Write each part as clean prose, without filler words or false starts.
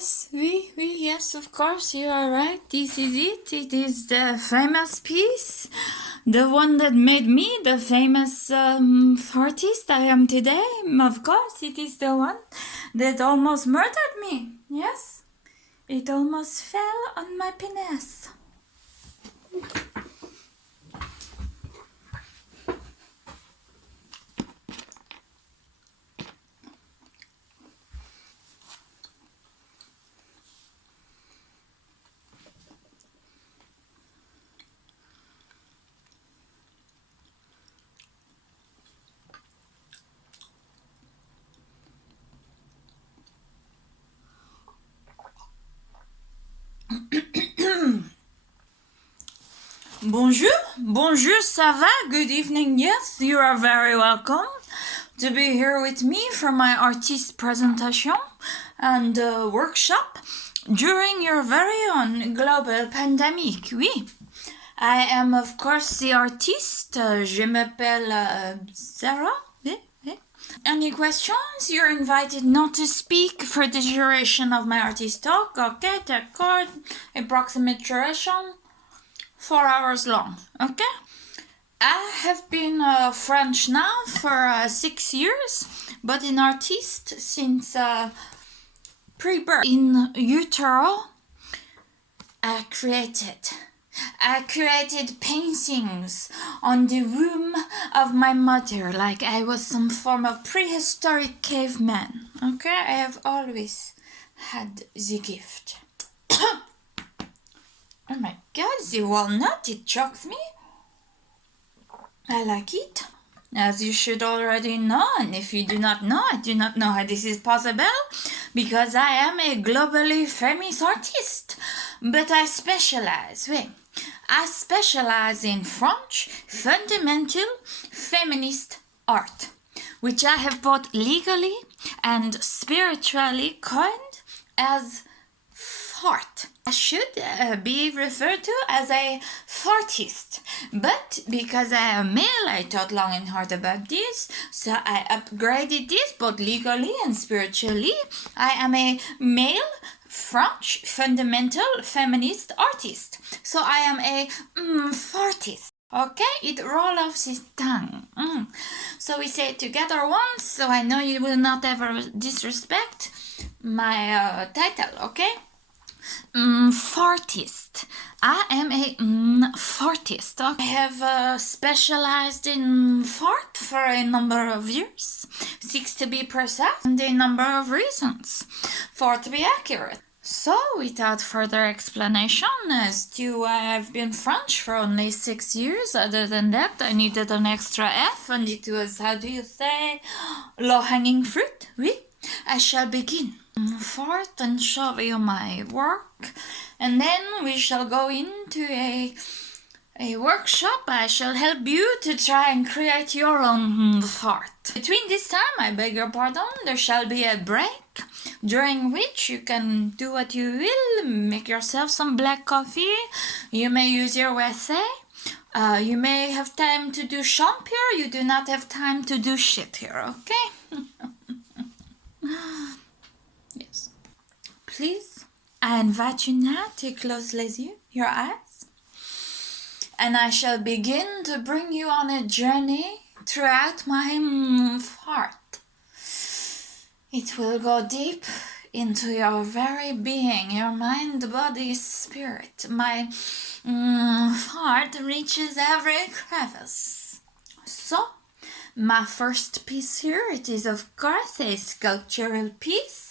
Yes, of course, you are right. This is it. It is the famous piece, the one that made me the famous artist I am today. Of course, it is the one that almost murdered me. Yes, it almost fell on my penis. Bonjour, ça va? Good evening, yes, you are very welcome to be here with me for my artist presentation and workshop during your very own global pandemic, oui. I am, of course, the artist. Je m'appelle Sarah. Oui. Any questions? You're invited not to speak for the duration of my artist talk. Okay, d'accord. Approximate duration, 4 hours long. Okay? I have been French now for 6 years, but an artist since pre-birth. In utero, I created paintings on the womb of my mother, like I was some form of prehistoric caveman. Okay, I have always had the gift. Oh my god, the walnut, it shocks me. I like it, as you should already know, and if you do not know, I do not know how this is possible, because I am a globally famous artist, but I specialize in French fundamental feminist art, which I have both legally and spiritually coined as fart. I should be referred to as a fartist, but because I am male, I thought long and hard about this, so I upgraded this both legally and spiritually. I am a male French fundamental feminist artist, so I am a fartist. Okay, it roll off his tongue. So we say it together once, so I know you will not ever disrespect my title, okay? Fartist. I am a fartist. I have specialized in fart for a number of years, 6 to be precise, and a number of reasons, 4 to be accurate. So, without further explanation, as to why I've been French for only 6 years, other than that, I needed an extra F, and it was, how do you say, low-hanging fruit? Oui, I shall begin. Fart and show you my work, and then we shall go into a workshop. I shall help you to try and create your own fart. Between this time, I beg your pardon, there shall be a break, during which you can do what you will, make yourself some black coffee, you may use your WC, you may have time to do champ here, you do not have time to do shit here, okay? Yes. Please, I invite you now to close your eyes, and I shall begin to bring you on a journey throughout my fart. It will go deep into your very being, your mind, body, spirit. My fart reaches every crevice. So, my first piece here, it is of course a sculptural piece.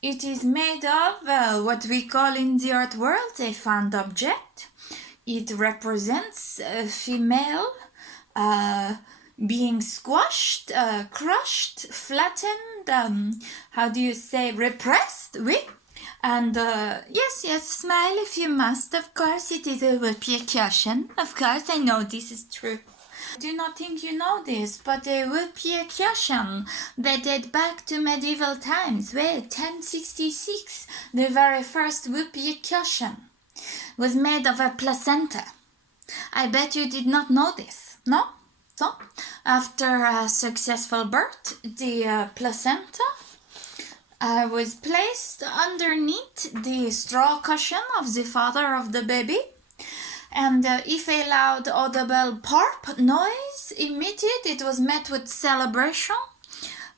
It is made of what we call in the art world a found object. It represents a female being squashed, crushed, flattened, how do you say, repressed, oui? And yes, smile if you must, of course it is a whoopee cushion, of course I know this is true. I do not think you know this, but a whoopee cushion, they date back to medieval times. Well, 1066, the very first whoopee cushion was made of a placenta. I bet you did not know this, no? So, after a successful birth, the placenta I was placed underneath the straw cushion of the father of the baby, and if a loud audible purp noise emitted, it was met with celebration,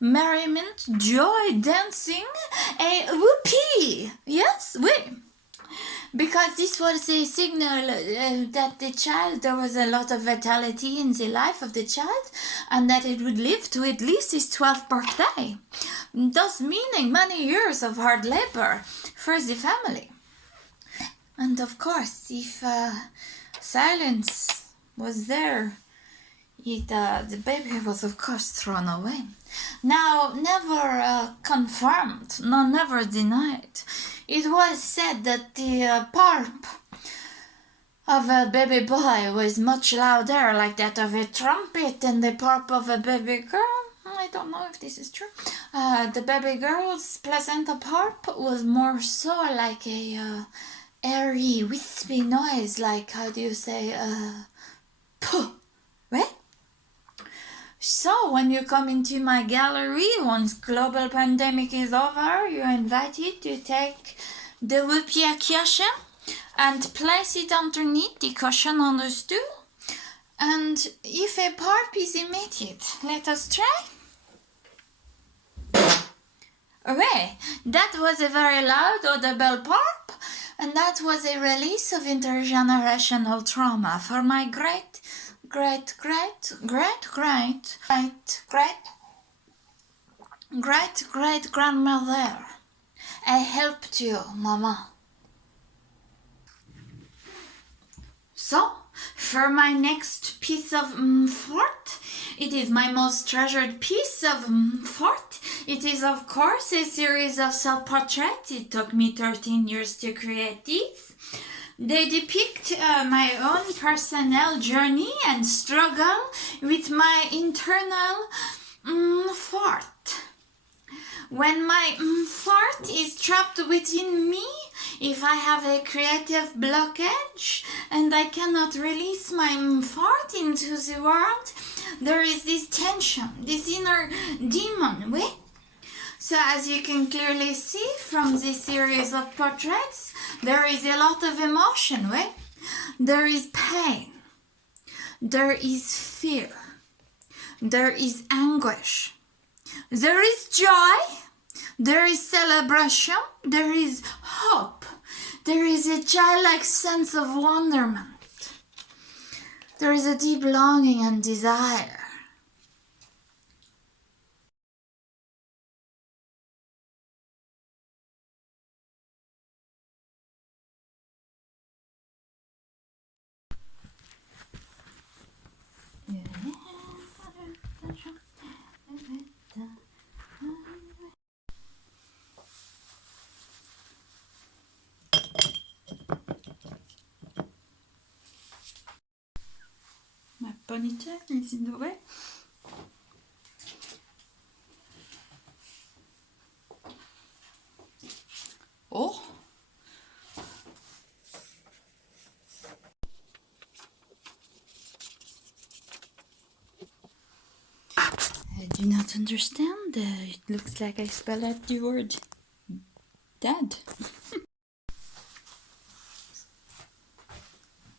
merriment, joy, dancing, a whoopee. Yes, oui. Because this was a signal that the child, there was a lot of vitality in the life of the child, and that it would live to at least his 12th birthday, thus meaning many years of hard labor for the family. And of course, if silence was there, the baby was of course thrown away. Now, never confirmed, no, never denied. It was said that the purp of a baby boy was much louder, like that of a trumpet, than the purp of a baby girl. I don't know if this is true. The baby girl's placenta purp was more so like a airy, wispy noise, like, how do you say, puh, right? So, when you come into my gallery, once global pandemic is over, you're invited to take the whoopee cushion and place it underneath the cushion on the stool. And if a purp is emitted, let us try. Hooray! That was a very loud audible purp, and that was a release of intergenerational trauma for my great grandmother. I helped you, Mama. So, for my next piece of fort, it is my most treasured piece of fort. It is, of course, a series of self-portraits. It took me 13 years to create these. They depict my own personal journey and struggle with my internal fort. When my fort is trapped within me, if I have a creative blockage and I cannot release my fort into the world, there is this tension, this inner demon, oui? So as you can clearly see from this series of portraits, there is a lot of emotion, right? There is pain, there is fear, there is anguish, there is joy, there is celebration, there is hope, there is a childlike sense of wonderment, there is a deep longing and desire. My ponytail is in the way. Oh! I do not understand. It looks like I spell out the word dad.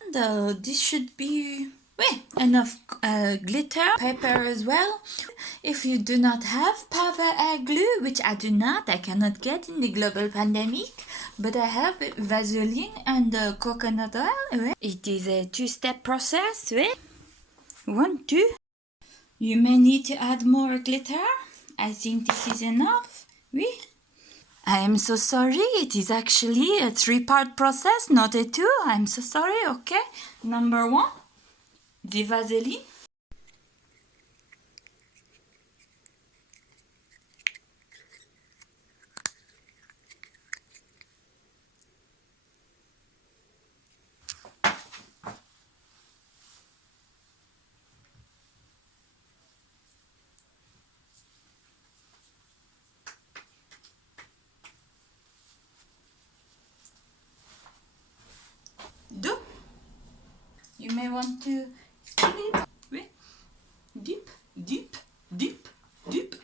And this should be enough glitter, paper as well. If you do not have paper glue, which I do not, I cannot get in the global pandemic, but I have Vaseline and coconut oil. It is a two-step process. 1, 2. You may need to add more glitter. I think this is enough. I am so sorry. It is actually a 3-part process, not a 2. I'm so sorry. Okay. Number 1, the Vaseline. You may want to spin it. Dip, dip, dip, dip.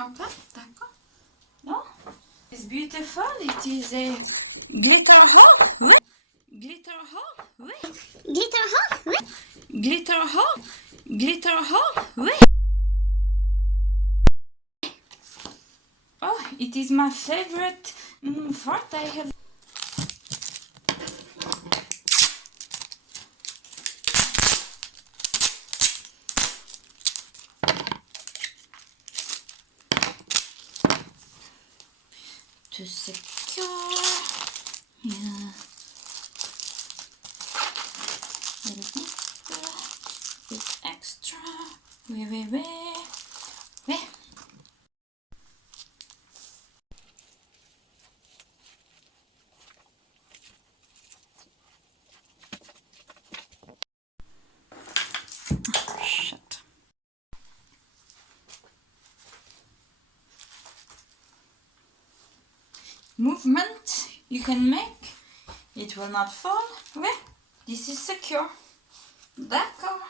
Okay, d'accord. Oh, it's beautiful. It is a glitter hole. Oui. Glitter hole. Oui. Glitter hole, oui. Glitter hole. Glitter hole. Oui. Oh, it is my favorite fart I have. To secure. Yeah. Little bit extra. Wait. Shit. Movement you can make, it will not fall. Ouais, this is secure. D'accord.